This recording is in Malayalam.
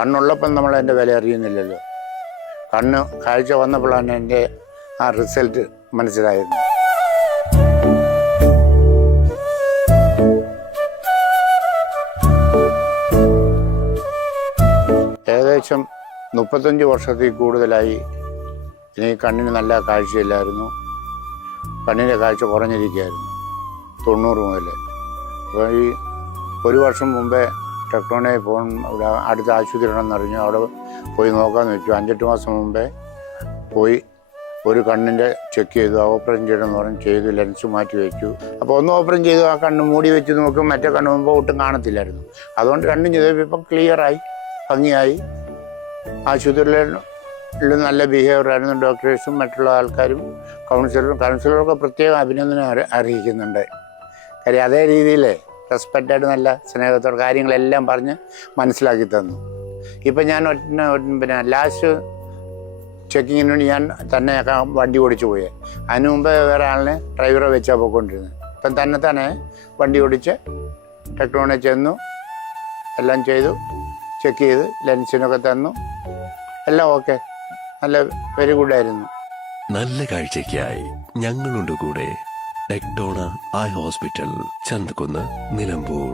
കണ്ണുള്ളപ്പം നമ്മൾ അതിന്റെ വില അറിയുന്നില്ലല്ലോ. കണ്ണ് കാഴ്ച വന്നപ്പോഴാണ് എന്റെ ആ റിസൾട്ട് മനസ്സിലായത്. ഏകദേശം മുപ്പത്തഞ്ച് വർഷത്തിൽ കൂടുതലായി എനിക്ക് കണ്ണിന് നല്ല കാഴ്ചയില്ലായിരുന്നു. കണ്ണിന്റെ കാഴ്ച കുറഞ്ഞിരിക്കുകയായിരുന്നു. തൊണ്ണൂറ് മുതൽ. അപ്പോൾ ഈ ഒരു വർഷം മുമ്പേ ടെക്ടോണെ ഫോൺ അടുത്ത ആശുപത്രി ഉണ്ടെന്ന് അറിഞ്ഞു. അവിടെ പോയി നോക്കാമെന്ന് വെച്ചു. അഞ്ചെട്ട് മാസം മുമ്പേ പോയി ഒരു കണ്ണിന്റെ ചെക്ക് ചെയ്തു. ഓപ്പറേഷൻ ചെയ്യണമെന്ന് പറഞ്ഞ്. ചെയ്തു. ലെൻസ് മാറ്റി വെച്ചു. അപ്പോൾ ഒന്ന് ഓപ്പറേഷൻ ചെയ്തു. ആ കണ്ണ് മൂടി വെച്ച് നോക്കും. മറ്റേ കണ്ണ് മുമ്പ് ഒട്ടും കാണത്തില്ലായിരുന്നു. അതുകൊണ്ട് കണ്ണും ചെയ്തപ്പോൾ ഇപ്പം ക്ലിയറായി ഭംഗിയായി. ആശുപത്രിയിൽ നല്ല ബിഹേവിയർ ആയിരുന്നു. ഡോക്ടേഴ്സും മറ്റുള്ള ആൾക്കാരും കൗൺസിലറും കൗൺസിലറൊക്കെ പ്രത്യേകം അഭിനന്ദനം അറി- അറിയിക്കുന്നുണ്ട്. കാര്യം അതേ രീതിയിൽ റെസ്പെക്റ്റായിട്ട് നല്ല സ്നേഹത്തോടെ കാര്യങ്ങളെല്ലാം പറഞ്ഞ് മനസ്സിലാക്കി തന്നു. ഇപ്പം ഞാൻ പിന്നെ ലാസ്റ്റ് ചെക്കിങ്ങിന് വേണ്ടി ഞാൻ തന്നെ വണ്ടി ഓടിച്ചു പോയേ. അതിന് മുമ്പ് വേറെ ആളിനെ ഡ്രൈവറെ വെച്ചാൽ പോയിക്കൊണ്ടിരുന്നത്. ഇപ്പം തന്നെ തന്നെ വണ്ടി ഓടിച്ച് ടെക്നോണിൽ ചെന്നു. എല്ലാം ചെയ്തു. ചെക്ക് ചെയ്ത് ലെൻസിനൊക്കെ തന്നു. എല്ലാം ഓക്കെ. നല്ല വെരി ഗുഡായിരുന്നു. നല്ല കാഴ്ചയ്ക്കായി ഞങ്ങളുണ്ട് കൂടെ. Tectona eye hospital Chanthakkunnu Nilambur